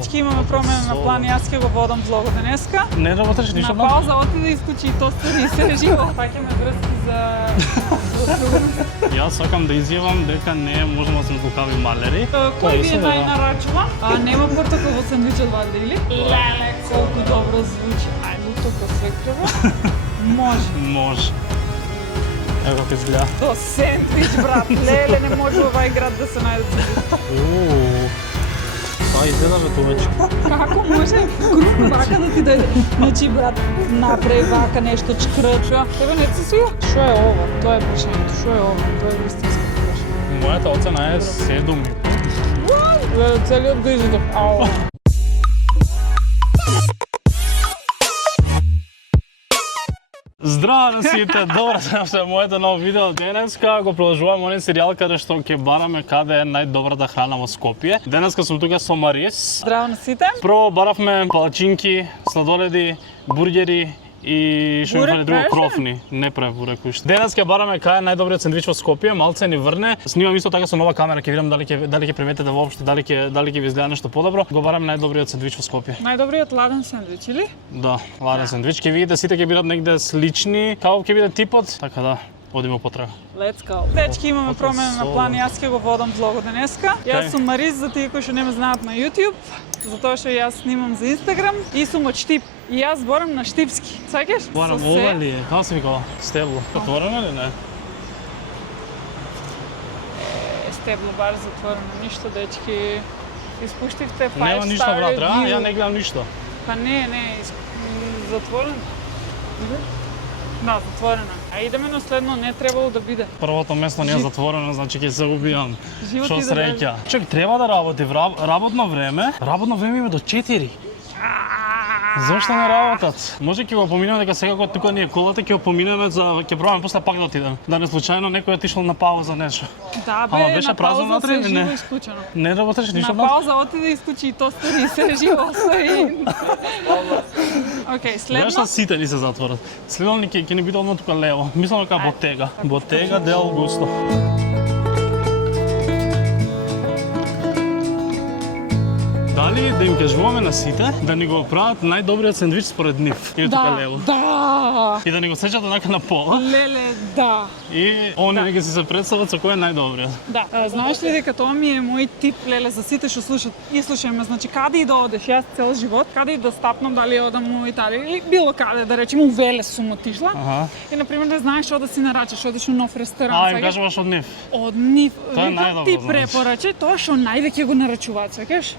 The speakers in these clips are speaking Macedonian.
Дечки, имаме промена на план, јас ќе го водам влогот денеска. Не работеше ништо. На пауза оти да исклучи и тостер и се живо. Паќаме врски за Јас сакам да изјавам дека не можеме да сме лукави малери. Кој ви е најнарачува? Нема портокал во сендвичот ваде или? Леле, колку добро звучи. Луто ко свекрева? Може. Ево како изгледа. До сендвич, брат. Леле, не може овај град да се најде. Тоа изгледа ветувачко. Како може круг вака да ти дојде? Значи, брат, направи вака нешто чкрт. Тебе не се свија? Шо е ова? Тоа е прашањето. Шо е ова? Тоа е вистински прашање. Мојата оцена е 7. Целиот го изидов. Ау. Здраво на сите, добро се на моето ново видео. Денеска го продолжуваме оној серијал каде што ќе бараме каде е најдобрата храна во Скопје. Денеска сум тука со Марис. Здраво на сите. Прво баравме палачинки, сладоледи, бургери и што ми фали друго крофни. Не правам бурек уште. Денеска бараме кај е најдобриот сендвич во Скопје, малце ни врне. Снимам исто така со нова камера, ќе видам дали ќе приметите воопшто, дали ќе ви изгледа нешто подобро. Го бараме најдобриот сендвич во Скопје. Најдобриот ладен сендвич или? Да, ладен сендвич. Ќе видите сите ќе бидат негде слични, како ќе биде типот, така да одиме потрага. Let's go. Дечки, имаме промена на план, јас ќе го водам влогот денеска. Јас сум Марис, за тие кои што не ме знаат на YouTube, затоа што јас снимам за Instagram и сум од Штип. И јас зборам на штипски. Саќаш? Барам ова ли е? Како се викава? Стебло. Отворено или не? Стебло бар затворено. Ништо, дечки. Испуштивте 5 star Нема ништо, брат, review. ја не гледам ништо. Па не, затворено. Да, затворено. А идеме на следно, не требало да биде. Првото место не е затворено, значи ќе се убијам. Живот Шо иде дале. среќа. Чек, треба да работи работно време. Работно време има до 4. Зошто не работат? Може ќе го поминеме дека секако тука ни е колата, ќе го поминеме за ќе пробаме после пак да отидеме. Да не случајно некој отишол на пауза нешто. Да, бе, Ама беше на празно пауза внатре се или не? живо исклучено. Не работеше ништо. На пауза оти да исклучи и тостер и се живо стои. Океј, Зашто следно. сите ни се затворат? Следно ни ќе ни биде одма тука лево. Мислам дека Ботега. Ботега де Аугусто. Дали да им кажуваме на сите да ни го прават најдобриот сендвич според нив. Или тука лево. Да. И да ни го сечат онака на пола. Леле, да. И они нека си се представат со кој е најдобриот. Да. Знаеш ли дека тоа ми е мој тип, леле, за сите што слушат и слушаме, значи каде и да одеш, јас цел живот, каде и да стапнам, дали одам во Италија или било каде, да речеме у Велес сум отишла. И на пример не знаеш што да си нарачаш, одиш у нов ресторан. Им кажуваш од нив. Од нив. Тоа е Викам, најдобро, ти знаеш. препорачај тоа што највеќе го нарачуваат, сакаш?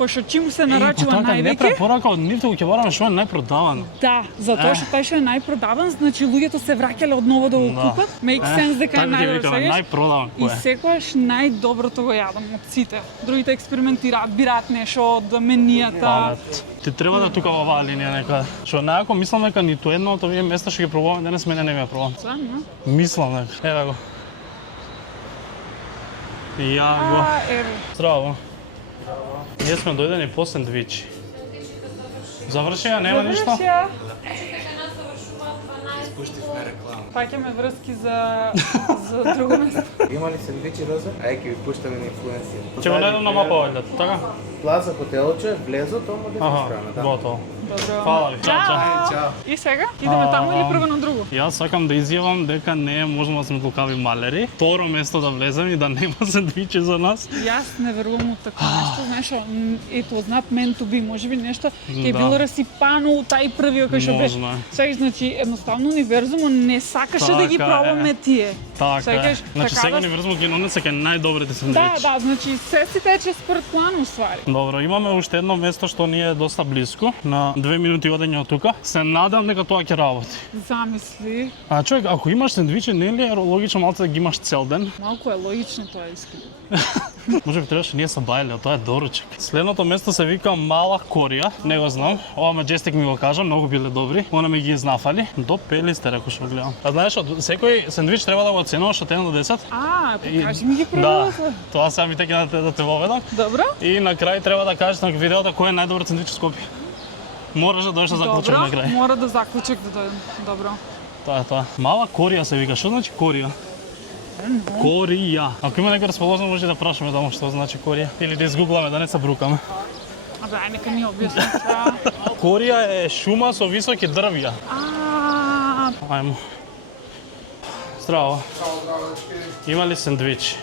Пошто чим се нарачува Не највеќе? препорака од нив, туку ќе бараме што е најпродавано. Да, затоа што тај што е најпродаван, значи луѓето се враќале одново да го купат. Make sense дека е Така ќе најдобро, викаме, сакаш? најпродаван И кој е. секогаш најдоброто го јадам од сите. Другите експериментираат, бираат нешто од менијата. Ти треба да тука во оваа линија некаде. Што најако мислам дека ниту едно од овие места што ги пробуваме денес мене не ми ја пробувам. Стварно? Мислам дека. Еве го. Ја го. Еве. Здраво. Ние сме дојдени по сендвичи. Завршија, нема ништо? Завршија. Спуштивме реклама. Паќаме врски за друго место. Има ли сендвичи роза? Ај ќе ви пуштаме на инфлуенсери. Ќе го најдам на мапа овде, така? Плаза хотелче, влезо, тоа може да Аха, страна, да. готово. Добро. Фала ви. Чао. И сега идеме таму или прво на друго? Јас сакам да изјавам дека не можеме да сме лукави малери. Второ место да влезем и да нема сендвичи за нас. Јас не верувам у такво нешто, знаеш, it was not meant to be, можеби нешто ќе Да. било расипано у тај првиот кој што беше. Можно е. Сега, значи, едноставно универзумот не сакаше да ги Така е. пробаме тие. Така е. Сеќаш, Значи така сега да- универзумот ги нонесе кај најдобрите Да, сендвичи. да, значи се си тече според план уствари. Добро, имаме уште едно место што ни е доста блиску, на 2 минути одење од тука. Се надам дека тоа ќе работи. Замисли, А човек, ако имаш сендвичи, не ли е логично малце да ги имаш цел ден? малку е логично тоа искрено. Може би требаше ние са бајле, тоа е доручек. Следното место се вика Мала Корија, не го знам. Ова Majestic ми го кажа, многу биле добри. Она ми ги изнафали. До 5 ли сте, рекол што гледам. А знаеш, од секој сендвич треба да го оценуваш од 1 до 10. Покажи ми ги Да, правила. тоа сега ми теке да те воведам. Добро? И на крај треба да кажеш на видеото кој е најдобар сендвич во Скопје. Мораш да дојдеш да заклучок на крај. Мора да заклучок да дојдем. Добро. Тоа е тоа. Мала Корија се вика. Што значи Корија? Корија. Ако има некој расположен, може да прашаме таму што значи Корија. Или да изгугламе, да не се брукаме. Може, ај нека ни објасни тоа. Корија е шума со високи дрвја. Ајмо. Здраво. Има ли сендвич?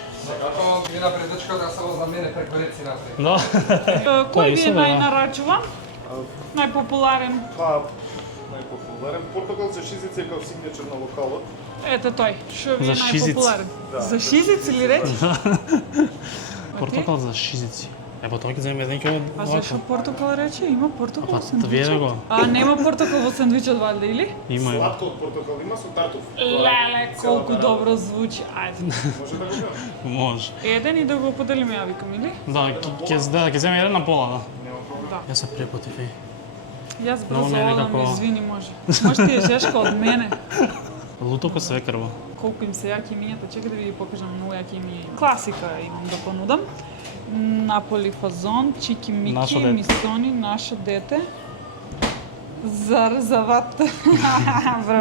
Ако ви напред дечко да само за мене преку реци напред. Да. Кој ви е најнарачуван? Најпопуларен? Најпопуларен портокал за шизица е као сигнечер на локалот. Ете тој, што ви е За шизиц. најпопуларен? За шизици ли речи? Портокал за шизици. Епа тоа ќе земе еден ќе А зашо портокал рече? Има портокал во Па сендвичот? вие го. А нема портокал во сендвичот валјда или? Има. Сладко од портокал има со тартуф. Леле, колку добро звучи. Ајде. Може да го видам? Може. Еден и да го поделиме, ја викам, или? Да, ќе земе еден на пола, да. Нема проблем. Да. Јас се препотив и. Јас Много брзо не е одам, некако- извини, може. Може ти е жешка од мене. Лутоко свекрва. Колку им се јаки имињата, чекай да ви ги покажам многу јаки имиња. Класика имам да понудам. Наполи фазон, чики Наше мики, дете. мистони, наше дете. Зарзават.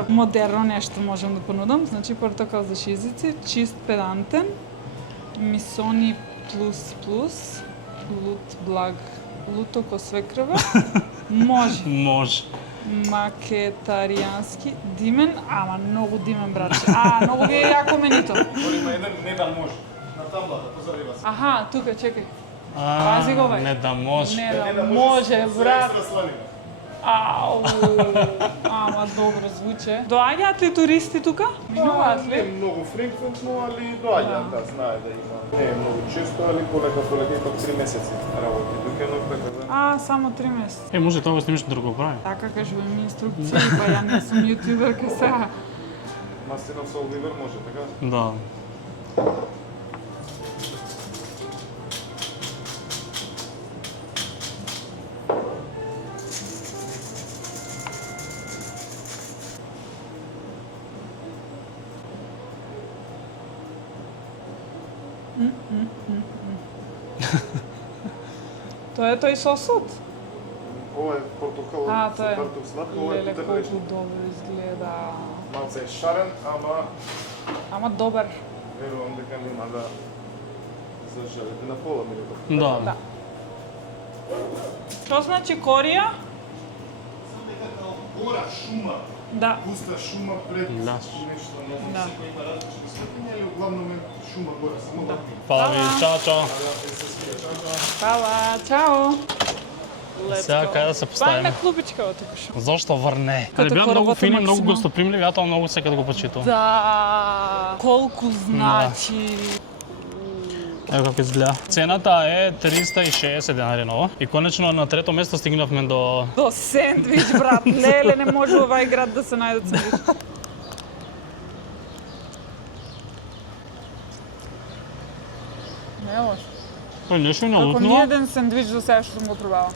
Модерно нешто можам да понудам. Значи портокал за шизици, чист педантен, мисони плюс, лут благ, лутоко свекрва. Може. Може. Макетаријански, димен, ама многу димен, братче. Многу ви е јако менито. Има еден не да може. На таблата, позади вас. Аха, тука, чекај. Пази го, бе. Не да може. Не да може, брат. Екстра сланина. Ау, ама добро звуче. Доаѓаат ли туристи тука? Минуваат Не е ли? многу фреквентно, али доаѓаат, да, знае да има. Не е многу често, али полека и пак 3 месеци работи. Докенов така за... Само 3 месеци. Може тоа го снимиш друго прави. Така кажува ми инструкции, па ја не сум јутуберка сега. Мастинов со оливер може, така? Да. Тоа е тој сосот? Ова е портокал Тоа со е. тартуф сладко, ова е Леле, путернешен. колку добро изгледа. Малце е шарен, ама Ама добар. верувам дека нема да зажалите на пола минута. Да. Да. Што значи корија? Гора, шума, Да. густа шума пред Да. нешто, не Да. знам, секој има различни степени, али углавном е шума гора, само да. Фала ви, чао, чао. Фала, чао. Сега кај да се поставиме? Па на клубичка тука што. Зошто врне? Като Каде беа многу коробот е фини, многу максимално. гостопримливи, ја тоа многу сека да го почитувам. Да, колку значи. Ево како изгледа. Цената е 360 денари ново. И конечно на трето место стигнавме до... До сендвич, брат. Леле, не може овај град да се најдат сендвич. Не лошо. Тој нешто не Ако ни лутнува. еден сендвич до сега што сум го пробала.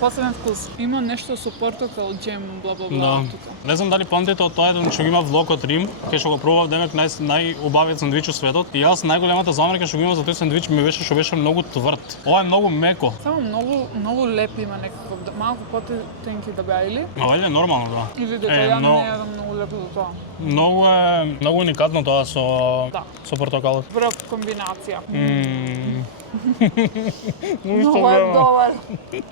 Посебен вкус. Има нешто со портокал, джем, бла бла бла Да. тука. Не знам дали памтите од тоа еден што го има влог од Рим, кај што го пробав демек најубавиот сендвич во светот. И јас најголемата замерка што го има за тој сендвич ми беше што беше многу тврд. Ова е многу меко. Само многу леп има некако, малку потенки да беа или? А вајде е нормално тоа. Или дека Е, ја но- не јадам многу леп до тоа. Многу уникатно тоа со Да. со портокалот. Добра комбинација. Многу Многу е добар.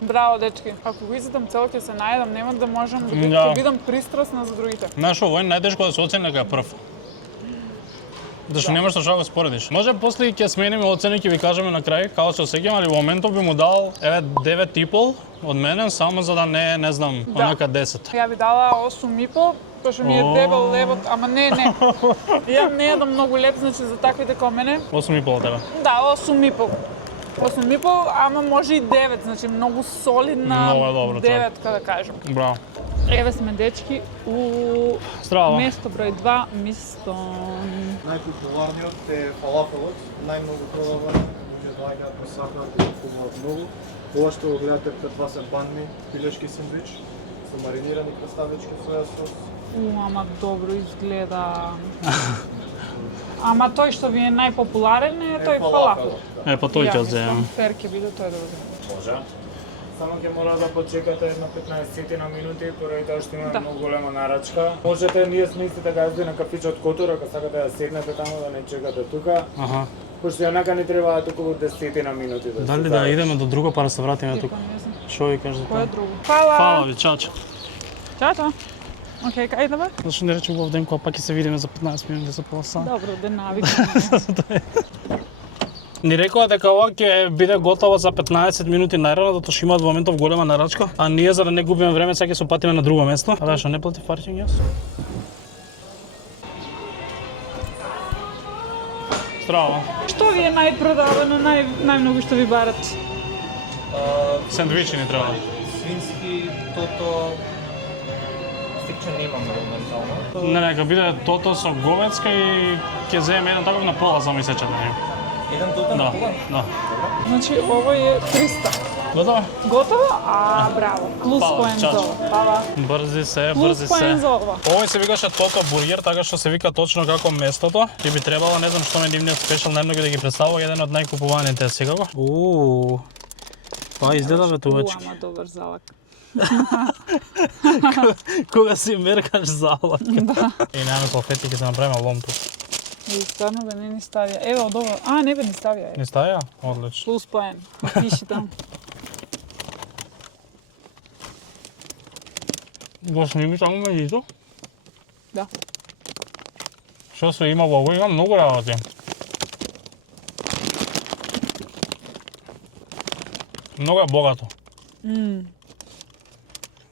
Браво, дечки. Ако го изедам цел ќе се најдам, нема да можам да Да. ќе бидам пристрасна за другите. Знаеш, ово е најтешко да се оцени дека е прв. Зашто немаш што да го споредиш. Може после ќе смениме оцени, ќе ви кажеме на крај како се осеќам, али во моментов би му дал 9,5 од мене, само за да не знам, Да. онака 10. Ја би дала 8,5, пошто ми е дебел левот, ама не. Ја не јадам многу леп, значи за таквите како мене. 8,5 од тебе. Да, 8,5. 8,5, ама може и 9, значи многу солидна. Многу е добро тоа. 9, да кажем. Браво. Еве сме дечки у Здраво. место број 2, Мистон. Најпопуларниот е фалафелот, најмногу продаван, луѓе доаѓаат да сакаат да го купуваат многу. Ова што го гледате пред вас е банни пилешки сендвич со маринирани краставички соја сос. Ама добро изгледа. Ама тој што ви е најпопуларен е тој фалафел. Па тој ќе земам. Фер ќе биде тој да го земам. Може. Само ќе мора да почекате едно 15 на минути, поради тоа што има Да. многу голема нарачка. Можете, ние сме истите газди на кафичот Котур, ако сакате да седнете таму да не чекате тука. Аха. Пошто јанака ни требаат околу 10 на минути да Дали се да заврши. идеме до друго па да се вратиме тука? Типа, не знам. Што викаш за Кој е тоа? друго? Фала! Фала ви, чао. Чао. Океј, кај идеме? Зашто не рече убав ден кога пак ќе се видиме за 15 минути за пола сат. Добро, ден навикам. Ни рекоа дека ова ќе биде готово за 15 минути најрано, затоа што имаат во моментов голема нарачка, а ние за да не губиме време сега ќе се опатиме на друго место. А да, што не плати паркинг јас? Здраво. Што ви е најпродавано, најмногу што ви барат? Сендвичи ни треба. Свински, тото... Стикче немам моментално. Не, нека биде тото со говецка и ќе земеме еден таков на пола за ми сечат на него. Еден тото на Да, пола? да. Значи, овој е 300. Готово? Готово? браво. Плюс Пала, поен за чао. ова. Пала. Брзи се, Плюс брзи поен се. за ова. Овој се викаше Тото бургер, така што се вика точно како местото. И би требало, не знам што ме нивниот спешал најмногу да ги представува, еден од најкупуваните секако. Па изгледа бе тувачки. Ама добар залак. Кога си меркаш залак. Да. И немаме салфети, ќе се направиме лом тук. И стварно бе, не ни ставија. Еве, од ова. Не бе, ни ставија. Не стаја? Одлично. Плюс поен. Пиши там. Го сними само меѓито? Да. Што се има во овој? Има многу работи. Многу е богато.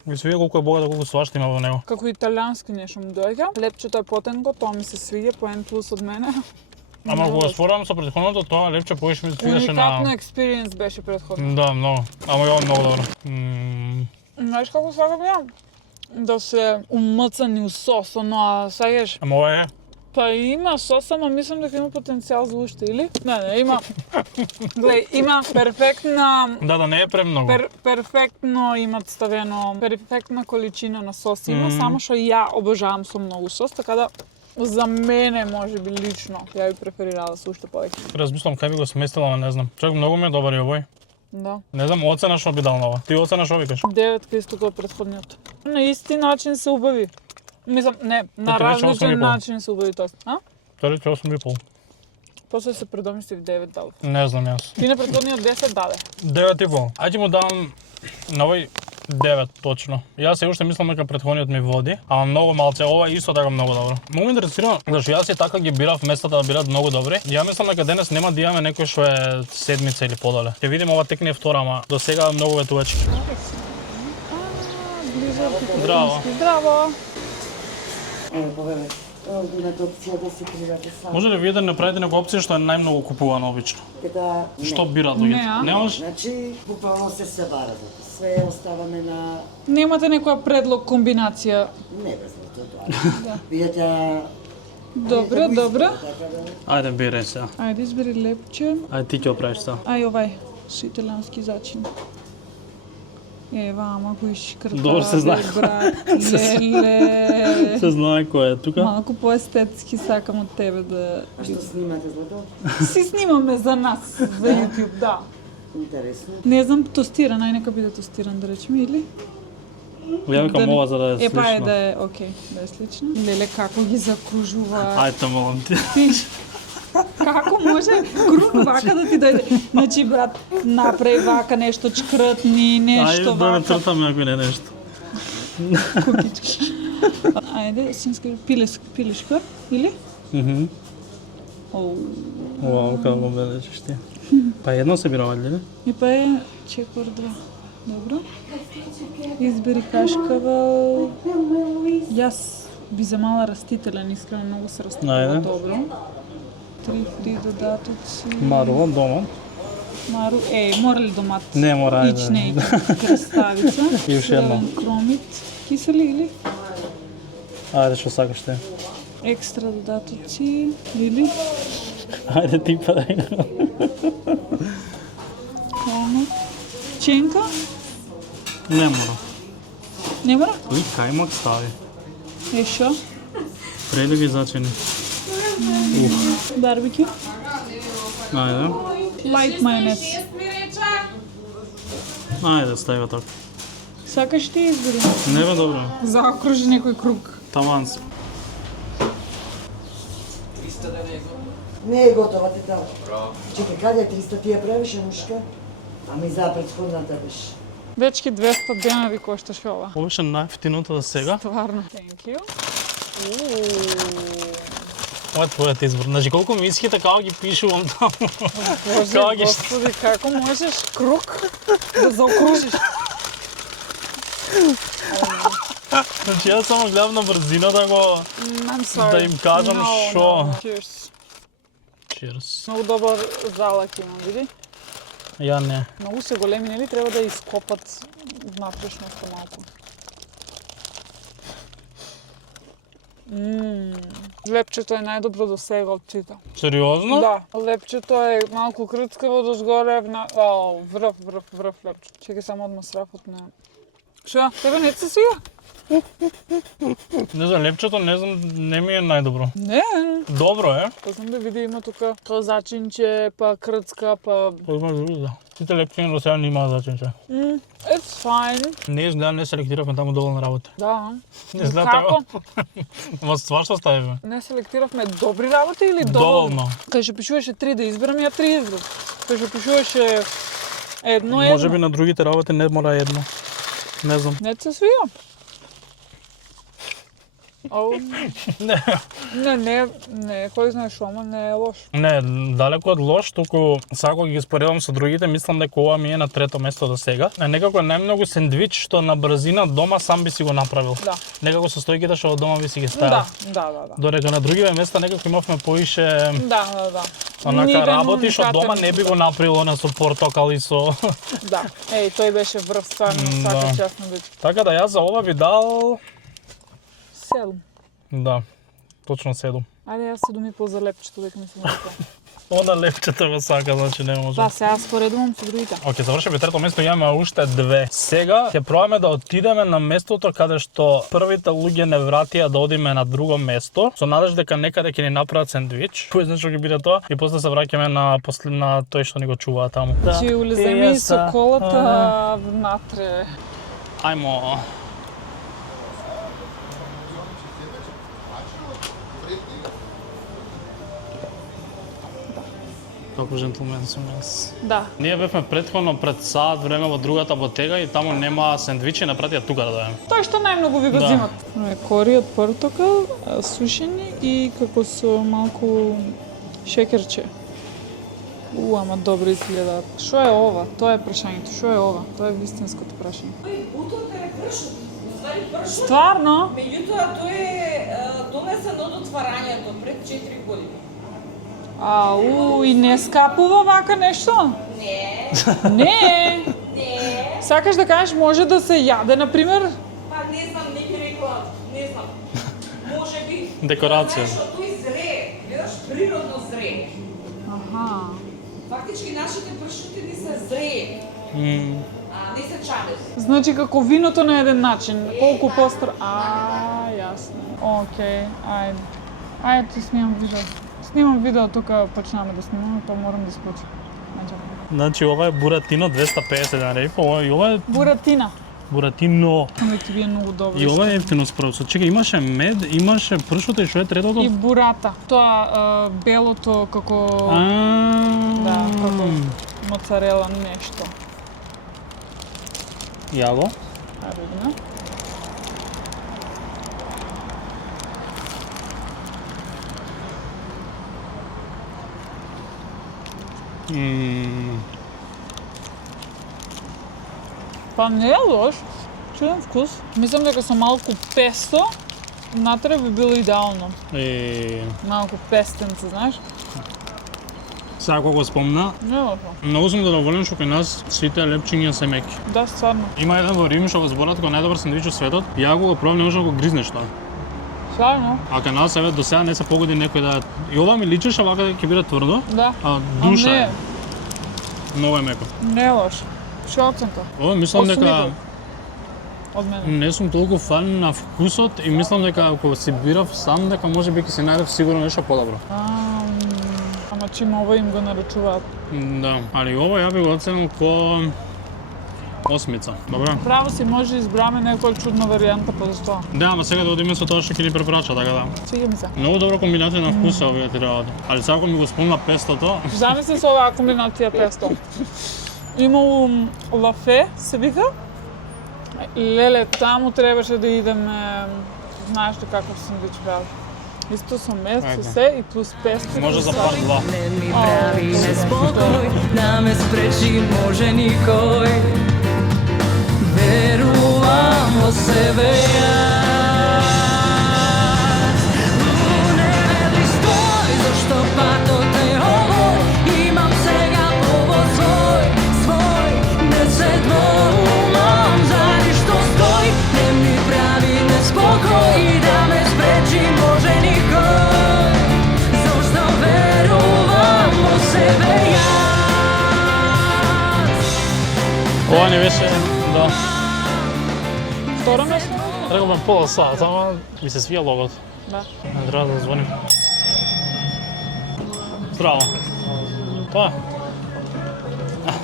Ми се види колку е богато, колку свашта има во него. Како италијански нешто му доаѓа. Лепчето е потенко, тоа ми се свиѓа, поен плюс од мене. Ама кога спорам со претходното, тоа лепче поиш ми свигаше на... Уникатно експириенс беше претходно. Да, многу. Ама ја многу добро. Знаеш како сакам ја? Да се умцани у сосано, а саѓаш. Ама ова е? Па има сос, ама мислам дека има потенцијал за уште, или? Не, има. Глеј, има перфектна... Да, не е премногу. Перфектно имат ставено, перфектна количина на сос има, само што ја обожавам со многу сос, така да за мене, може би лично, ја би преферирала со уште повеќе. Размислам кај би го сместила, ама не знам. Чак многу ми е добар и овој. Да. Не знам оцена што би дал на ова. Ти оцена што викаш? 9 исто како претходниот. На исти начин се убави. Мислам, не, на Ти рече 8,5. различен начин се убави тост. Тоа рече 8,5. После се предомисли в 9 дал. Не знам јас. Ти на претходниот 10 даде. 9,5. Ајде му давам на овој 9 точно. Јас се уште мислам дека претходниот ми води, ама многу малце, ова е исто така многу добро. Многу ме интересира, зашто јас и така ги бирав местата да бидат многу добри. Ја мислам дека денес нема да имаме некој што е седмица или подоле. Ќе видиме, ова текне втора, ама до сега многу ветувачки. Близо Здраво. Здраво. Ево, повеле, имате опција да си кривате сам. Може ли вие да направите некоја опција што е најмногу купувано обично? Када... Што бират Не, луѓето? а? Немаш? Значи, буквално се бара. Све оставаме на... Немате некоја предлог, комбинација? Не безмето тоа. Видете... Добро, добро. Ајде, бирај се. Ајде, избери лепче. Ајде, ти ќе оправиш се. Ај, овај, со италијански зачин. Ева, ама го ишкртава. Добро се знае. Брат, леле. Се знае кој е тука. Малку поестетски сакам од тебе да... А што снимате злато? Си снимаме за нас, за YouTube, да. Интересно. Не знам, тостиран, ај нека биде тостиран, да речеме, или? Ја викам ова за да е Па е слично. да е, окей, да е слично. Леле, како ги закружува. Ајде, молам ти. Како може круг вака да ти дојде? Значи, брат, направи вака нешто чкртни, нешто Ајде, да не вака. тртаме ако не нешто. Кукичка. Ајде, синска пилешка, или? Оу. Вау, како го бележиш ти. Па едно се бира валјде, не? И па е чекор 2. Добро. Избери кашкава. Јас би земала растителен, искрено многу се растителен. Ајде. Добро. 3 фри додатоци. Марула, дома. Мару, мора ли домат? Не мора, ајде. Ичне и краставица. И уште едно. Сирен кромит. Кисели или? Ајде, што сакаш ти. Екстра додатоци или? Ајде, ти па. Кромит. Ченка? Не мора. Не мора? Кој кајмак стави? Шо? Прелеви зачини. Барбекю? Ајде. Лайт мајонез. Ајде, стави така. Сакаш ти избери? Не бе, добро. Заокружи некој круг. Таман си. Не е готова ти таа. Чекај, каде е 300 ти ја правиш, мушка? Ами за претходната беше. Дечки 200 денари кошташе ова. Ова беше најефтиното за сега. Стварно. Thank you. Ова е твојот избор. Значи колку миските како ги пишувам таму. Боже, Како ги господи, како можеш круг да заокружиш? Значи јас само гледам на брзина да го I'm sorry. да им кажам No, шо. no. Cheers. Cheers. Много добар залак имам, види? Ја не. Многу се големи, нели? Треба да ископат внатрешноста малку. Лепчето е најдобро до сега од сите. Сериозно? Да, лепчето е малку крцкаво дозгоре, врв лепче. Чекај само одма срафот на... Шо? Тебе не се свија? Не знам, лепчето не знам, не ми е најдобро. Не. Добро е. Па знам да види има тука зачинче, па крцка, па... Па има други, да. Сите лепчини до сега нема зачинче. It's fine. Не изгледа, не селектиравме таму доволно работа. Да. Не изгледа Како? така. Ма ствар што ставиме? Не селектиравме добри работи или доволно? Кај што пишуваше 3 да изберам, ја 3 избрав. Кај што пишуваше едно. Може би на другите работи не мора едно. Не знам. Не се свија. Не, кој знаеш, ама не е лош. Не, далеко од лош, туку сега кога ги споредам со другите, мислам дека ова ми е на трето место до сега. Некако најмногу сендвич што на брзина дома сам би си го направил. Да. Некако состојките што од дома би си ги ставил. Да. Додека на другите места некако имавме поише Да. онака работи што дома не би го направил она со портокал и со... Да. Еј, тој беше врв, стварно, сака честно дечко. Така да јас за ова би дал... 7. Да, точно 7. Ајде, јас 7,5 за лепчето, дека ми се мрка. Она лепчето го сака, значи не може. Да, сега споредувам со другите. Океј, завршиме трето место, имаме уште 2. Сега ќе пробаме да отидеме на местото каде што првите луѓе не вратија да одиме на друго место, со надеж дека некаде ќе ни направат сендвич. Кој знае што ќе биде тоа и после се враќаме на тој што ни го чуваа таму. Значи, улеземе со колата внатре. Ајмо. Толку джентлмен сум јас. Да. Ние бевме претходно пред саат време во другата ботега и таму нема сендвичи, напратија тука да дојдеме. Тој што најмногу ви го Да. зимат. Кори од портокал, сушени и како со малку шекерче. Ама добро изгледаат. Што е ова? Тоа е прашањето. Што е ова? Тоа е вистинското прашање. Бутот е пршут. Уствари пршут. Стварно? Меѓутоа тој е донесен од отварањето пред 4 години. И не скапува вака нешто? Не, Не. не. Сакаш да кажеш може да се јаде, например? Па не знам, не би рекла, не знам. Може би. Декорација. Знаеш, што тој зре, гледаш, природно зре. Аха. Фактички нашите пршути не се зре, не се чадат. Значи како виното на еден начин, колку постар... Јасно. Океј, ајде. Ајде ти снимам видео. Снимам видео тука, почнаме да снимаме, па морам да скочам. Значи ова е буратино 250 денари, и ова е Буратина. буратино. Ама ти би е многу добро. И ова е ефтино според. Чекај, имаше мед, имаше пршута и што е третото? И бурата. Тоа белото како да, како моцарела нешто. Јаго. Ајде, видиме. Па не е лош. Чуден вкус. Мислам дека со малку песто внатре би било идеално. Малку пестенце, знаеш? Сега кога го спомна, Не е лошо. многу сум задоволен што кај нас сите лепчиња се меки. Да, стварно. Има еден во Рим што го зборат како најдобар сендвич во светот. Ја го пробав, не можам да го гризнеш тоа. Стварно? А кај нас еве до сега не се погоди некој да... И ова ми личеше вака дека ќе биде тврдо, Да. а душа не. е. Многу е меко. Не е лошо. Што оценка? Ова мислам дека 8,5. Од мене. не сум толку фан на вкусот и мислам дека ако си бирав сам дека можеби ќе си најдев сигурно нешто подобро. Ама чима ова им го наречуваат. Да, али ова ја би го оценил ко 8. Добро? Право си, може да избраме некоја чудна варијанта по тоа. Да, ама сега да одиме со тоа што ќе ни препорача, така да. Свиѓа ми се. Многу добра комбинација на вкуса овие ти работи. Али сега ако ми го спомна пестото, Замисли со оваа комбинација песто. Имало лафе, се вика. Леле, таму требаше да идеме, знаеш ли каков сандвич беа. Исто со мес, со се и плюс песто. Може за пак два. Не ми прави неспокој, да ме спречи може никој. Верувам во себе јас. Не веди стој, зашто патот е овој. Имам сега повод свој, не се двоумам за ништо стој. Не ми прави неспокој, да ме спречи може никој. Зашто верувам во себе јас. Ова не беше, да. Второ место? Рековме пола сат, ама ми се свија логот. Да. Не треба да звоним. Здраво. Тоа е.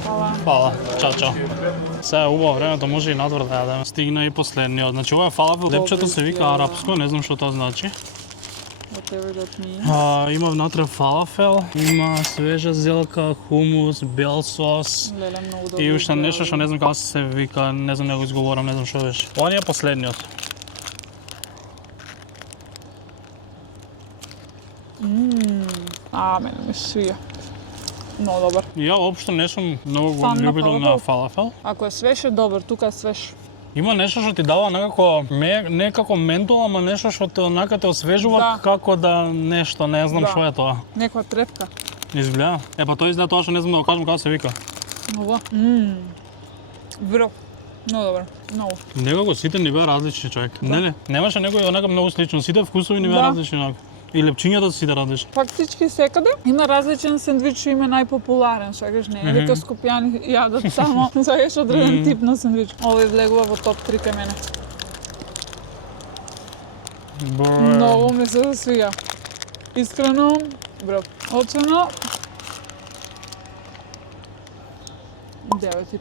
Хвала. Фала. Чао, чао. Сега е убаво времето, може и надвор да јадеме. Стигна и последниот. Значи ова е фалафел, лепчето се вика арапско, не знам што тоа значи. Има внатре фалафел, има свежа зелка, хумус, бел сос Леле, многу добро. и уште нешто што не знам како се вика, не знам да го изговорам, не знам што беше. Ова ни е последниот. Мене ми свија. Многу добар. Ја општо не сум многу Фан на љубител на фалафел? фалафел. Ако е свеж е добар, тука е свеж. Има нешто што ти дава некако, не како ментол, ама нешто што те онака те освежува Да. како да нешто, не знам Да. што е тоа. Некоја трепка. Изгледа. Па тоа изгледа тоа што не знам да го кажам како се вика. Ова. Бро. Многу добар. Многу. Некако сите ни беа различни, човек. Не, немаше некој онака многу слично. Сите вкусови ни беа Да. различни онака. И лепчињата сите различни. Фактички секаде има различен сендвич што им е најпопуларен, свегаш не е дека скопјани јадат само свегаш одреден тип на сендвич. Овој влегува во топ 3 кај мене. Многу ми се свија. Искрено, бро. Оцена 9,5.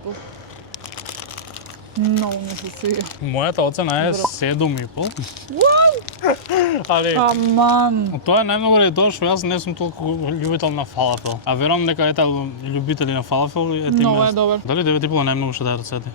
Многу ми се свија. Мојата оцена е 7,5. Али Аман. тоа е најмногу ради тоа што јас не сум толку љубител на фалафел. А верувам дека ете љубители на фалафел Многу е добар. Дали 9,5 е најмногу што даде рецети?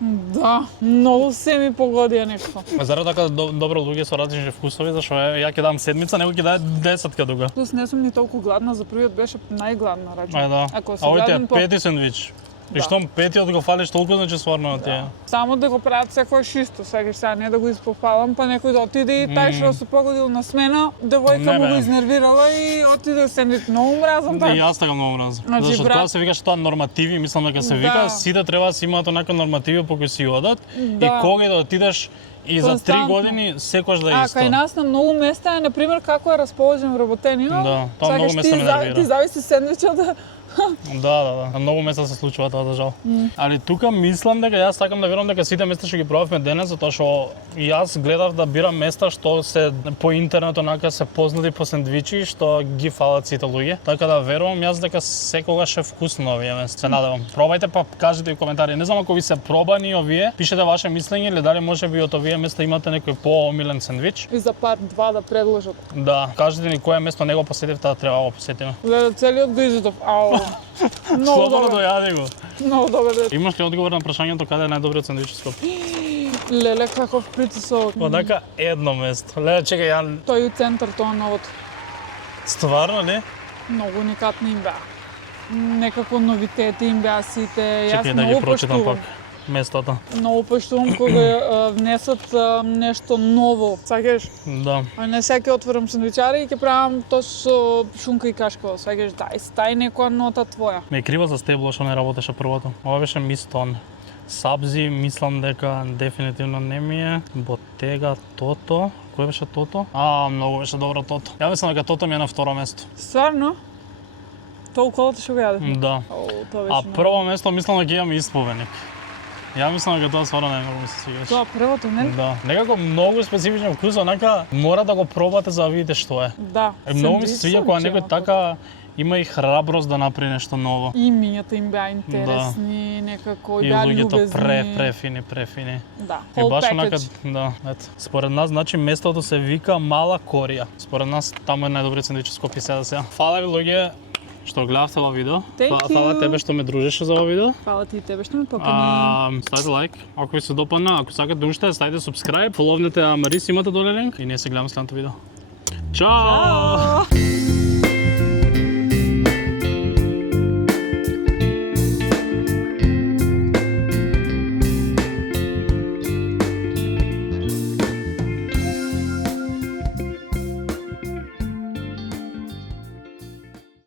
Да, многу се ми погодија некако. Зарад така добро луѓе со различни вкусови, зашто ја ќе дам седмица, некој ќе даде 10 дуга. Плюс не сум ни толку гладна, за првиот беше најгладна, рачам. Да. Ако се А овој ти е гладен по... пети сендвич. И штом петиот го фалиш толку, значи стварно на тие. Само да го прават секој шисто, сега сега не да го испопалам, па некој да отиде и тај што се погодил на смена, девојка Не, му го бе. изнервирала и отиде сендвич. Многу мразам И тај. јас така многу мразам. Значи, Зашто брат- тоа се викаше тоа нормативи, мислам дека се Да. вика, сите треба да си имаат онака нормативи по кои си одат и Да. кога и да отидеш и за 3 Константно. години секогаш да е А исто. кај нас на многу места е, например, како е расположен вработениот. Да, тоа сакаш многу места ти ме за- нервира. Ти зависи сендвичот. Да. На многу места се случува тоа за жал. Али тука мислам дека јас сакам да верувам дека сите места што ги пробавме денес, затоа што јас гледав да бирам места што се по интернет онака се познати по сендвичи што ги фалат сите луѓе. Така да верувам јас дека секогаш е вкусно овие места. Се надевам. Пробајте па кажете и коментари. Не знам ако ви се пробани овие, пишете ваше мислење или дали можеби од овие места имате некој поомилен сендвич. И за пар 2 да предложат. Да, кажете ни кое место не го посетивте, да треба да го посетиме. Гледа целиот го изедов. Ау. Многу Слободно добар. дојади го. Многу добар. Имаш ли одговор на прашањето каде е најдобриот сендвич во Скопје? Леле, каков притисок. Одака едно место. Леле, чекај, ја Тој у центар, тоа новото. стварно не? Многу уникатни им беа. Некако новитети им беа сите. Јас Чекај да ги многу прочитам поштувам. пак местото. Многу поштувам кога внесат нешто ново. Сакаш? Да. А не секој отворам сендвичари и ќе правам тоа со шунка и кашкава. Сакаш, тај некоја нота твоја. Ме крива за стебло што не работеше првото. Ова беше мистон. Сабзи, мислам дека дефинитивно не ми е. Ботега, тото. Кој беше тото? Многу беше добро тото. Ја мислам дека тото ми е на второ место. Стварно? Тоа колото што го јадев? Да. Тоа беше А многу. прво место мислам дека имам исповедник. Ја мислам дека тоа стварно најмногу ми се свигаше. Тоа првото, не? Да. Некако многу специфичен вкус, онака мора да го пробате за да видите што е. Да. Многу ми се сендвич свиѓа кога сум некој чела така има и храброст да направи нешто ново. Имињата им беа интересни, некако И беа луѓето љубезни. префини. Да, И whole баш package. онака, да, ето. Според нас, значи, местото се вика Мала Корија. Според нас, таму е најдобриот сендвич во Скопје сега. Фала ви, луѓе, што гледавте ова видео. Thank Фала you. тебе што ме дружеше за ова видео. Фала ти и тебе што ме покани. Ставете лайк, ако ви се допадна, ако сакате уште, ставите subscribe, фоловнете Марис, имате доле линк и ние се гледаме следното видео. Чао!